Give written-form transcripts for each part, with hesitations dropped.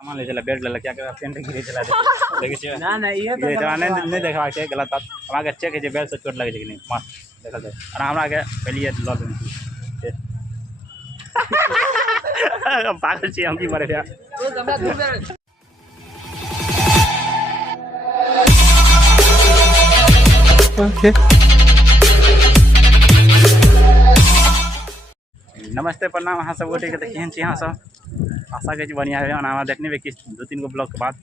सामान ले चला बेल्ट ले क्या क्या पेंट गिरे चला देखिए ना ना ये तो नहीं देखा के गलत बात हमरा के चेक है बेल्ट से चोट लगे छै कि नहीं मस्त देखल जाए और हमरा के पहले ल लें पागल छी हम की मरे या तो हमरा दूर ओके नमस्ते प्रणाम अहाँ सब गोटे के तो केहन छी अहाँ सब आशा करी बढ़िया है हमारा देखने में किस 2-3 गो ब्लॉग के बाद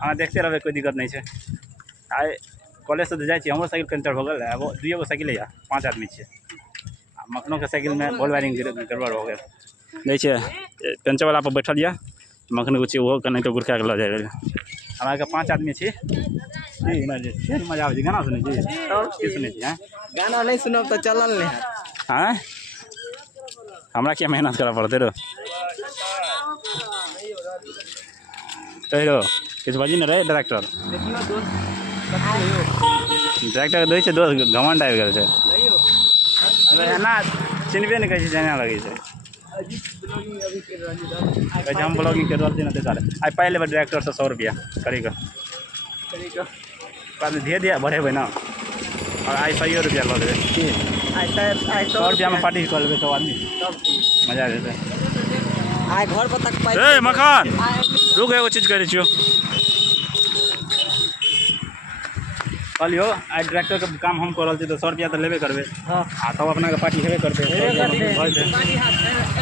अहाँ देखते रहे कोई दिक्कत नहीं है आइ कॉलेज से जाए हमरो साइकिल पंचर हो गल एगो 2 गो साइकिल है 5 आदमी छे मखनो के साइकिल में बॉल वायरिंग गड़बड़ हो गया नहीं छे पंचर वाला पर बैठल या मखनो के वो कने तो गुरखा के ल जाए हमरा के 5 आदमी छी मजा आवे गाना सुनै छी की सुनै छी गाना नहीं सुनब तो चलल नहीं हां हमरा क्या मेहनत करा पड़ते रो कहिरो किस बाजी न रहे डायरेक्टर डायरेक्टर दे छै दोस्त घमंड आबि गेल छै ना चिन्हबे नहीं करै छै जाने लगे छै हम ब्लॉगिंग कर रहल छी न ते सारे आई पहले डायरेक्टर से 100 रुपया करी के बाद धीरे धीरे बढ़ेबै ना और आई 100 रुपया ल लेबै आई 100 रुपया में पार्टी कर लेबै सब आदमी मजा आ जेतै आइ घर पर तक पाइ ए मखान रुक एगो चीज करै छियो कहलियो आई डायरेक्टर के काम हम कर रहल छी तो 100 रुपया तो लेबे करबे हां तब अपना के पार्टी हेबे करते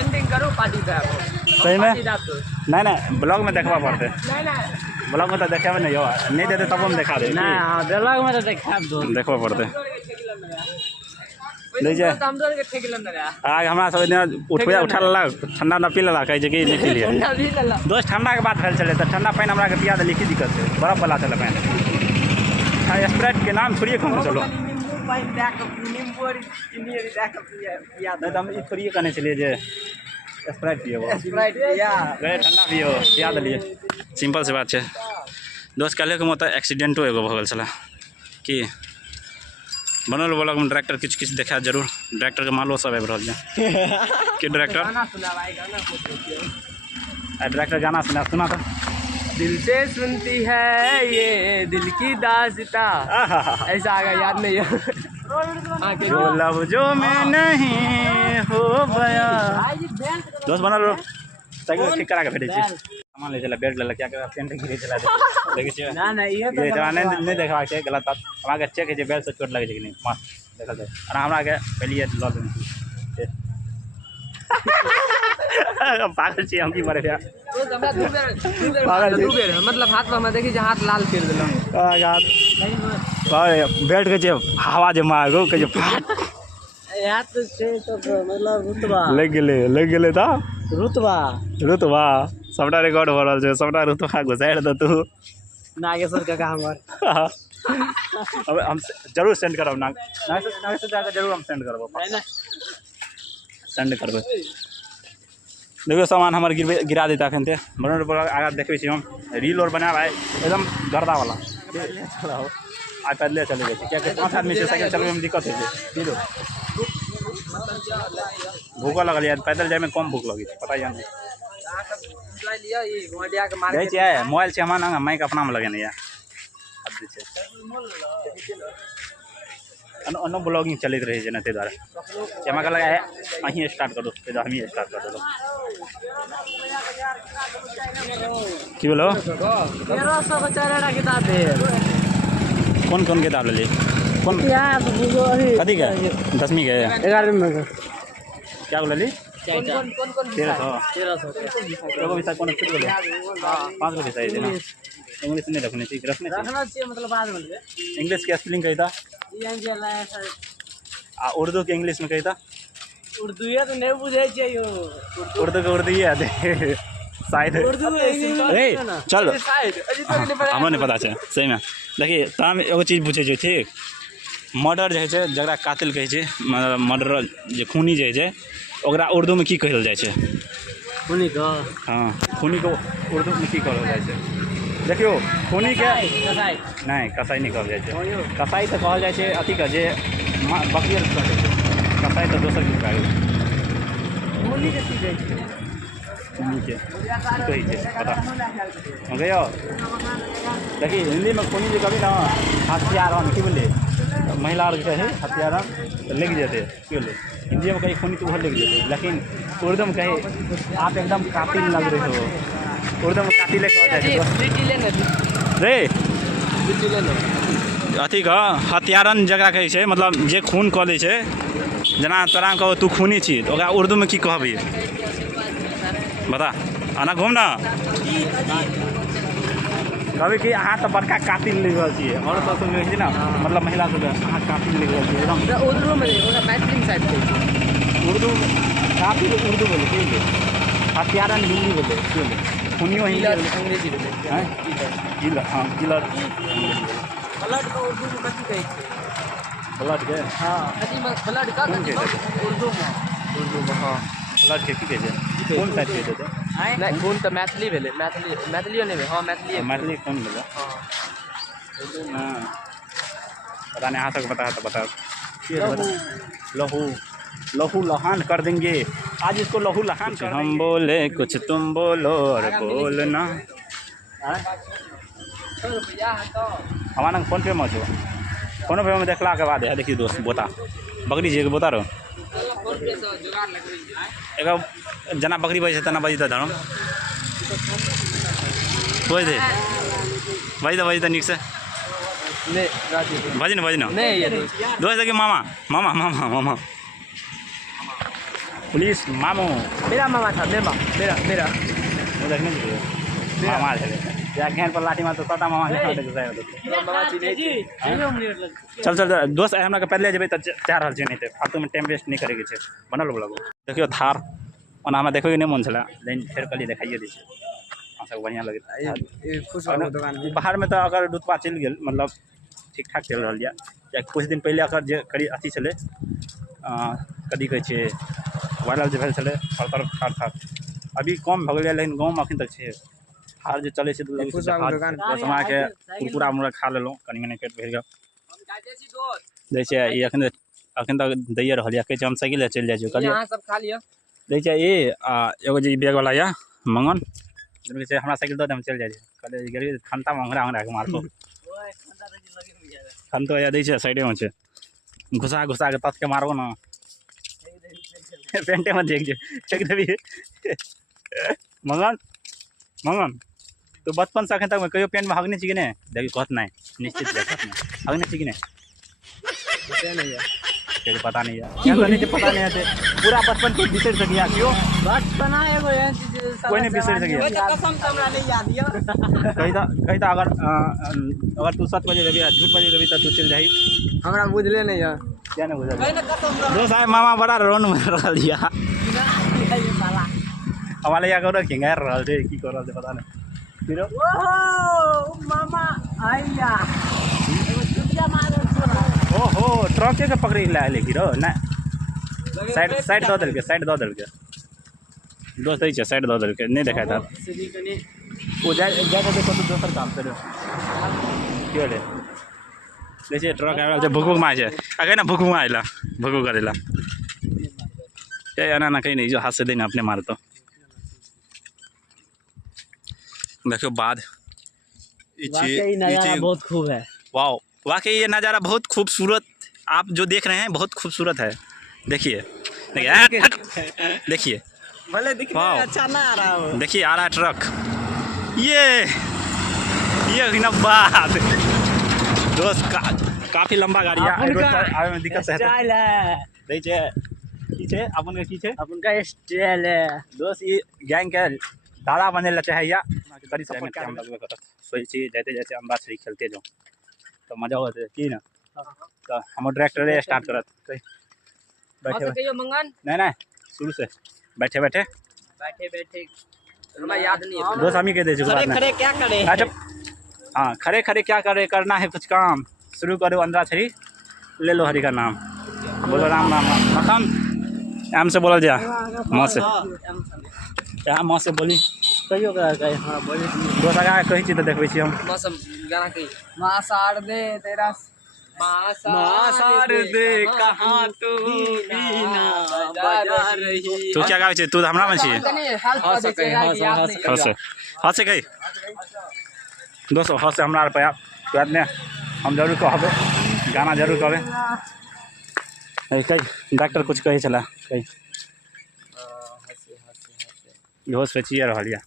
एंडिंग करो पार्टी पे सही में नहीं ब्लॉग में देखबा पड़ते ब्लॉग में तो देखाबे नहीं हो नहीं देते तब हम दिखा दे ना ब्लॉग में तो देखबा पड़ते ले जाए आग हमरा सब उठबे उठा लेलक ठंडा ना पी लेलक कहे कि नहीं पी लिया दोस्त ठंडा के बात भेल चले तो ठंडा पानी हमरा के पिया दे लिखी दिक्कत है बर्फ वाला चले पानी स्प्राइट के नाम छोड़िए कौन चलो हम थोड़िए कहने चलिए जे स्प्राइट पिए ठंडा पियो पिया दिलिए सिंपल से बात है दोस्त कल के मत एक्सीडेंटो एगो भ गल छला कि बनल ब्लॉग में डायरेक्टर किछ किछ देखा जरूर डायरेक्टर के मालो सब आबि रहल छै कि डायरेक्टर डायरेक्टर गाना सुना तो दिल से सुनती है ये दिल की दास्ता ऐसा आ गया याद नहीं है जो लफ्जों में नहीं हो गया दोस्त बनल साइकिल ठीक करा के भेटे छी सामान ले चला बेल्ट ले क्या क्या पेंट गिरे चला देखिए ना ना ये तो नहीं देखा के गलत बात हमरा के चेक है जे बेल्ट से चोट लगे छै कि नहीं मस्त देखल जाए और हमरा के पहले ल लें पागल छी हम की मरे या तो हमरा दू बेर मतलब हाथ पर हम देखि जे हाथ लाल कर देलौ बेल्ट के जे हवा जे मारगो के जे फाट हाथ से तो मतलब रुतबा लग गेले त रुतबा सबटा रिकॉर्ड हो रहल छै सबटा रुतबा घुसाड़ द तू नागेश्वर काका हमर अब हम जरूर सेंड करब नागेश्वर जाकर जरूर हम सेंड करब सेंड करबै देखियो सामान हमार गिरा देता अखन ते बनल आगा देखबै छी हम रील और बनाब आइ एकदम गर्दा वाला चलो आइ पैदले चले जाइ क्या 5 आदमी से साइकिल चलबे में दिक्कत होइ छै भूख लगल यार पैदल जाए में कम भूख लगी पता या नहीं मोबाइल से हमारा ना माइक अपना में लगे नहीं अनो ब्लॉगिंग चलते रहे छै ते द्वारा हमरा लगा है अहीं स्टार्ट करो ते हम ही स्टार्ट कर दो की बोलो 1300 का चारटा किताब है कौन किताब ले कौन कथी के 10वीं के 11वीं में क्या बोल ली कौन 1300 एगो विषय कौन फिट बोलो हां 5 गो विषय है ना इंग्लिश नहीं रखने चाहिए मतलब बाद में इंग्लिश के स्पेलिंग कही था उर्दू के इंग्लिश में कही था उर्दू ये तो नहीं बुझे चाहिए उर्दू के उर्दू है शायद चल हमें नहीं पता सही में देखिए तहन एगो चीज पूछे ठीक मर्डर जो है जरा कातिल कहे छै मर्डर जो खूनी जो है ओकरा उर्दू में की कहल जाए खूनी को हाँ खूनी को उर्दू में की कहल जाए देखियो खूनी के नहीं कसाई नहीं कहल जाए कसाई तो कहल जाए अथी के जे बकरियर कसाई तो दोसर चीज भए गेल हिंदी के कही छे बता गयो देखी हिंदी में कोनी जे कभी ना हथियारन की बोले महिला और कहे हथियारन तो लिख देते की बोले हिंदी में कहीं खूनी तो वो लिख देते लेकिन उर्दू में कहे आप एकदम कातिल लग रहे हो उर्दू में कातिल रे अथी का हथियारन जगह कहै छै मतलब जे खून कऽ दै छै जना तोरा कहो तू खूनी छी तो ओकरा उर्दू में की कहबी बता आना घूम ना कभी कि अहाँ तो बड़का कातिल लिख रहल छियै और सब सुन छै ना मतलब महिला सब अहाँ कातिल लिख रहल छियै एकदम उर्दू में ओकरा मैथिली साइड पे उर्दू कातिल उर्दू बोले की हथियारन हिंदी बोले की बोले खूनियो हिंदी अंग्रेजी में हैं किलर हां किलर ब्लड को उर्दू में कथी कहै छै ब्लड के हां कथी में ब्लड का कथी उर्दू में हां ब्लड के की कहै छै कोन टाइप के देते नहीं खून तो मैथिली भेले मैथिलियो नहीं हाँ मैथिली कौन भेले हाँ पता नहीं अहाँ सबके पता है तो बताओ लहू लहू लहान कर देंगे आज इसको लहू लहान कर हम बोले कुछ तुम बोलो और बोलना हमारा फोन पे में छो फोन पे में देखला के बाद है देखिए दोस्त बोता बकरी जी के बोता रहो एगो जना बकरी बजे तना बजी तो धरम बज दे बजी तो निक से बजी ना दोस्त देखिए मामा मामा मामा मामा पुलिस मामू मेरा मामा था मेरा वो देखने मामा या घेर पर लाठी मार तो पता मामा चल चल दोस्त हमरा के पहले जेबै त चाह रहल छै नहीं तो फालतू में टाइम वेस्ट नहीं करे के छै बनल ब्लॉग देखियो थार ओना हमरा देखो के नहीं मन छला लेकिन फिर कली देखाइए दै छै अहाँ सब बढ़िया लगे दुकान बाहर में तो अगर रुतबा चल गेल मतलब ठीक ठाक चल रहल या कुछ दिन पहले अगर जे करी अथी छले कथी कहै छै वायरल जे भेल छले हर तरफ ठार ठार अभी कम भ गेलै लेकिन गाँव में अखन तक छै थार जे चले छै समय के कुरकुरा मुरा खा लेलहुँ कनी मनी पेट भरि गेल दै छै ई अखन तक दैए रहल यऽ कहै छै हम साइकिल चलि जाइ छी कहलिए सब खा लिअ दै छै ई एगो जे बैग वाला यऽ मंगन कहै छै हमरा साइकिल दऽ दे हम चलि जाइ छी कहलिए गेलिए खन्ता में अंगड़ा के मारतो खन्तो या दै छै साइडे में छै घुसा के तत के मारबो ना पेंटे में देख चेक देवी मंगन मंगन तो बचपन से अखन तक में कहियो पेंट में हगने छी कि नहीं देखिए कहत नहीं निश्चित हगने छी कि नहीं पता नहीं है पता नहीं है पूरा बचपन को बिसर सकिया क्यों बचपन एगो एहन चीज कोई नहीं बिसर सकिया कसम से हमरा नहीं याद य कही था अगर तू 7 बजे रही झूठ बजे रही तो तू चल जाही हमरा बुझले नहीं है क्या नहीं बुझल दोस्त आए मामा बड़ा रोन में रहल या हमारे यहाँ करो खिंगा रहल थे की कर रहल थे पता नहीं फिर ओहो मामा आइया ओहो ट्रक के पकड़ी ला लेकिन रो ना साइड दो दल के दोस्त है साइड दो दल के नहीं देखा था वो जा देखो तो दोसर काम करे क्यों ले देखिए ट्रक आवे छै भुक मार छै अगे ना भुक आइला भुक करेला ए ना ना कहीं नहीं जो हाथ से देना अपने मारतो देखो बाद नजारा बहुत खूब है वाओ वाकई ये नज़ारा बहुत खूबसूरत आप जो देख रहे हैं बहुत खूबसूरत है देखिए देखिए भले दिखने में अच्छा ना आ रहा हो देखिए आ रहा है ट्रक ये बात दोस्त काफी लंबा गाड़ी है आवे में दिक्कत है दै छै की छै अपन के की छै अपन का स्टाइल है दोस्त ये गैंग के दादा बने ला चाहिए गाड़ी सपोर्ट काम लगबे करत सोई छी जाते जाते अंबाछड़ी खेलते जाओ तो मजा होते की ना तो हम ट्रैक्टर स्टार्ट करत बैठे मंगन नहीं शुरू से बैठे हमें याद नहीं है दोस्त हम ही कह दे खड़े क्या करे अच्छा हाँ खड़े क्या करे करना है कुछ काम शुरू करो अंधाछड़ी ले लो हरि का नाम बोलो राम राम मखन एम से बोला जा माँ से यहाँ माँ से बोली कहियो हाँ बोली दोस्त आगा कही छी तो देखबै छी हम मौसम गाना कही माँ साड़ दे तेरा शारदे कहाँ तू बीना बजा रही। तू क्या गावे छे? तू हमरा में छी? हंस गई दोस्तों, हंस हमरा पे बाद में हम जरूर कहबे, गाना जरूर कहबे। कही डॉक्टर कुछ कहे चला कही होश पे चिया रहल या।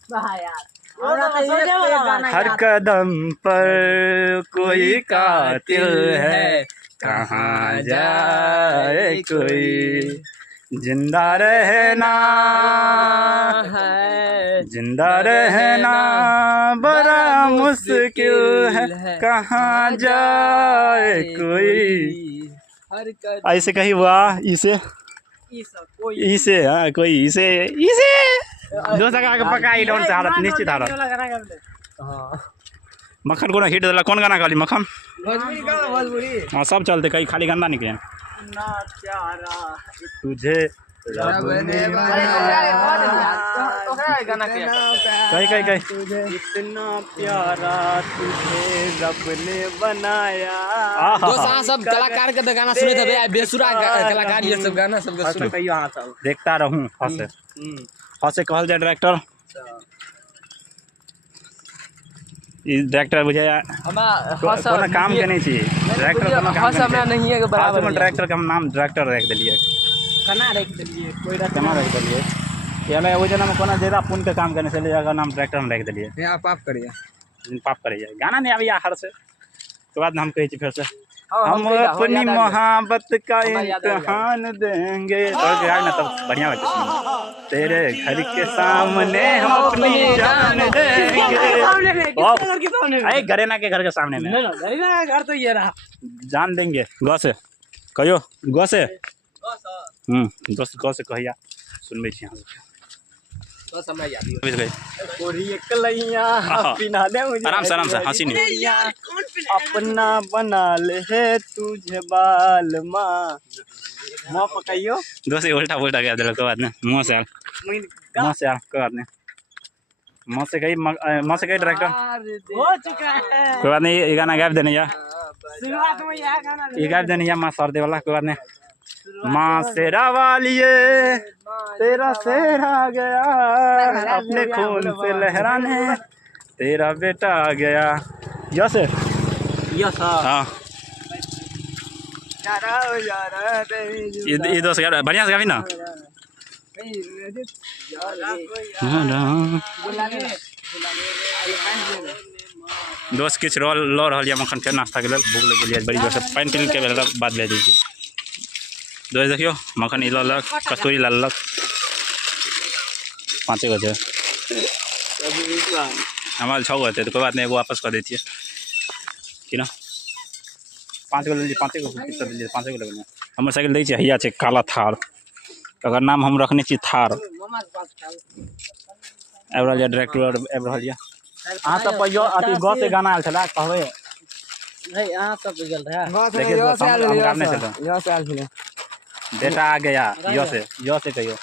हर कदम पर कोई कातिल है, कहाँ जाए कोई, जिंदा रहना है, जिंदा रहना बड़ा मुश्किल है, कहाँ जाए कोई। ऐसे कही वाह इसे इसे हाँ कोई इसे इसे दोस्त का पका ही डोन से हालत निश्चित हालत। मक्खन को हिट दिला कौन गाना खाली मक्खन हाँ सब चलते कहीं खाली गंदा निकले तुझे कहीं कहीं कहीं इतना प्यारा तुझे रब ने बनाया। सब कलाकार के तो गाना सुने थे बेसुरा कलाकार ये सब गाना सब देखता रहूं हंसे हंसे कहल जाए डायरेक्टर डायरेक्टर बुझे कोनो काम के नहीं चाहिए डायरेक्टर कोनो काम हमरा नहीं है बराबर डायरेक्टर का हम नाम डायरेक्टर रख दिलिए कना रख दिलिए कोई कना रख दिलिए पहले वो जना में कोनो ज्यादा पुण्य के काम करने से ले जाकर नाम डायरेक्टर हम रख दिलिए यहां पाप करिए गाना नहीं आवे हर से के बाद हम कहे फिर से हम अपनी मोहब्बत का इम्तिहान देंगे और ना तब बढ़िया बच्चे तेरे घर के सामने हम अपनी जान देंगे अरे गरेना के घर के सामने में घर तो ये रहा जान देंगे गौ से कहियो गौ से दोस्त गौ से कहिया सुनबे छी बस हमरा याद है कोरी एकलैया पिना दे मुझे आराम से हंसी नहीं अपना बना ले तुझे बाल मां मुंह पकाइयो दोस्त उल्टा उल्टा कह देलो के बाद ने मुंह से के बाद ने मुंह से कही डायरेक्टर हो चुका है कोई बात नहीं ये गाना गायब देने या शुरुआत में यह गाना ये गायब देने या मां सर दे वाला कोई बात नहीं मां शेरा वालिए तेरा शेर आ गया अपने खून से लहराने तेरा बेटा आ गया यस हाँ ये दोस्त यार बढ़िया से गावी ना दोस्त किछ लो रहा मखन फेर नाश्ता के लिए भूख लग गई बड़ी जोर से पानी पी के बाद भेज दीजिए दोस्त देखियो मखन ई लक कस्तूरी लक 5 गो है हमारे 6 गो होते तो कोई बात नहीं एगो वापस कर देती है कि ना 5 गो ले 5 गो 5 गो लगने हमारे साइकिल दी हैया है काला थार अगर नाम हम रखने छी थार आबि रहल डायरेक्टर आबि रहल अहाँ सब पहियो अथी गौ से गाना आयल छला कहबै नहीं अहाँ सब गेल रहे देखिए हम गाने छला यो से आयल छले बेटा आ गया यो से कहियो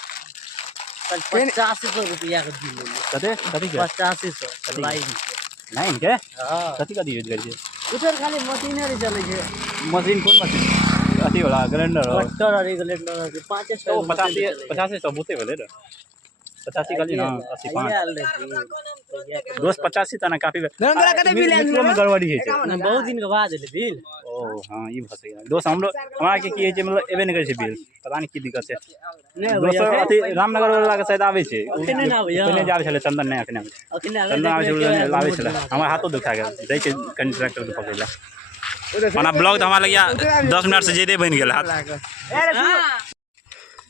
8500 रुपया के बिल कते कथि के 8500 लाइन के हां कथि का यूज करै छै उधर खाली मशीन रे चलै छै मशीन कोन मशीन अथी वाला ग्राइंडर ट्रैक्टर और ग्राइंडर 85 100 बहुते भेलै रे 85 गली ना 85 दोस्त 85 तना काफी में गड़बड़ी है बहुत दिन के बाद एले बिल ओ हां ई भ सके दोस्त हमरो हमरा के की है छै मतलब एबे नै करे छै बिल पता नहीं की दिक्कत है दोस्त अथी रामनगर वाला के शायद आवे छै ओने ना आवे ओने जावे छले चंदन नै अखने चंदन आवे छले लावे छले हमरा हाथो दुखा गेल दै छै कंट्रैक्टर के पकड़ला माना ब्लॉग तो हमरा लगिया 10 मिनट से ज्यादा बन गेल हाथ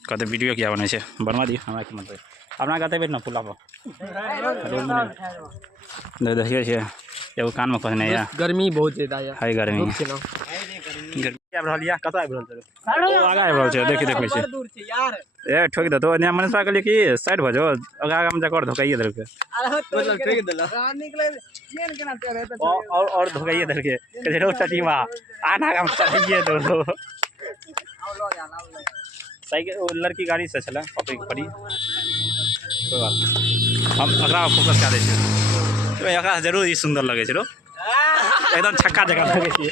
कहते वीडियो क्या बने छै बनवा दी हमरा के मतलब अपना कहते बैठ ना पुला पर देखिए छे एगो कान में कहने या गर्मी बहुत ज्यादा है हाय गर्मी आबि रहल या कतऽ आबि रहल छै आगा आबि रहल छै देखि देखै छै दूर छै यार ए ठोक दे तो ने मनीषा कहलिए कि साइड भ जो आगा में जाकर धोकाइए देलके मतलब ठोक देला निकले चेन केना चढ़े त और धोकाइए देलके कहै रो टटीवा आना काम चढ़िए दो साइकिल लड़की गाड़ी से चला पकड़ी पड़ी कोई बात हम अगला फोकस कर दै छियै तो एकरा जरूर ई सुंदर लगे छै रो एकदम छक्का जगह लगे छै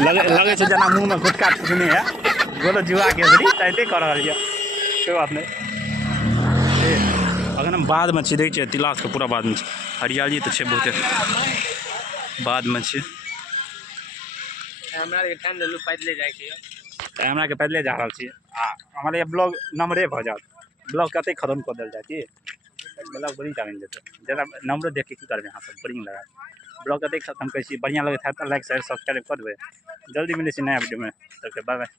लगे छै जना मुँह में गुटका फूकने है बोलो जुआ केसरी तैते कर रहल यऽ कोई बात नहीं। अगर हम बाद में देख तिलास के पूरा बाद में हरियाली तो छै बहुते बाद में छै। हमरा के टाइम लेलु पैदले जाय के हमरा के पैदले जा रहल छी आ हमारे ये ब्लॉग नंबरे भ जात ब्लॉग कते खत्म कर देल जाय की ब्लॉग बड़ी टाइम जेते ज्यादा नंबर देख के की करबे अहाँ सब बोरिंग लगा ब्लॉग कते खत्म कर छी बढ़िया लगत है तो लाइक शेयर सब्सक्राइब कर देबे। जल्दी मिले छी नया वीडियो में तब बाय बाय।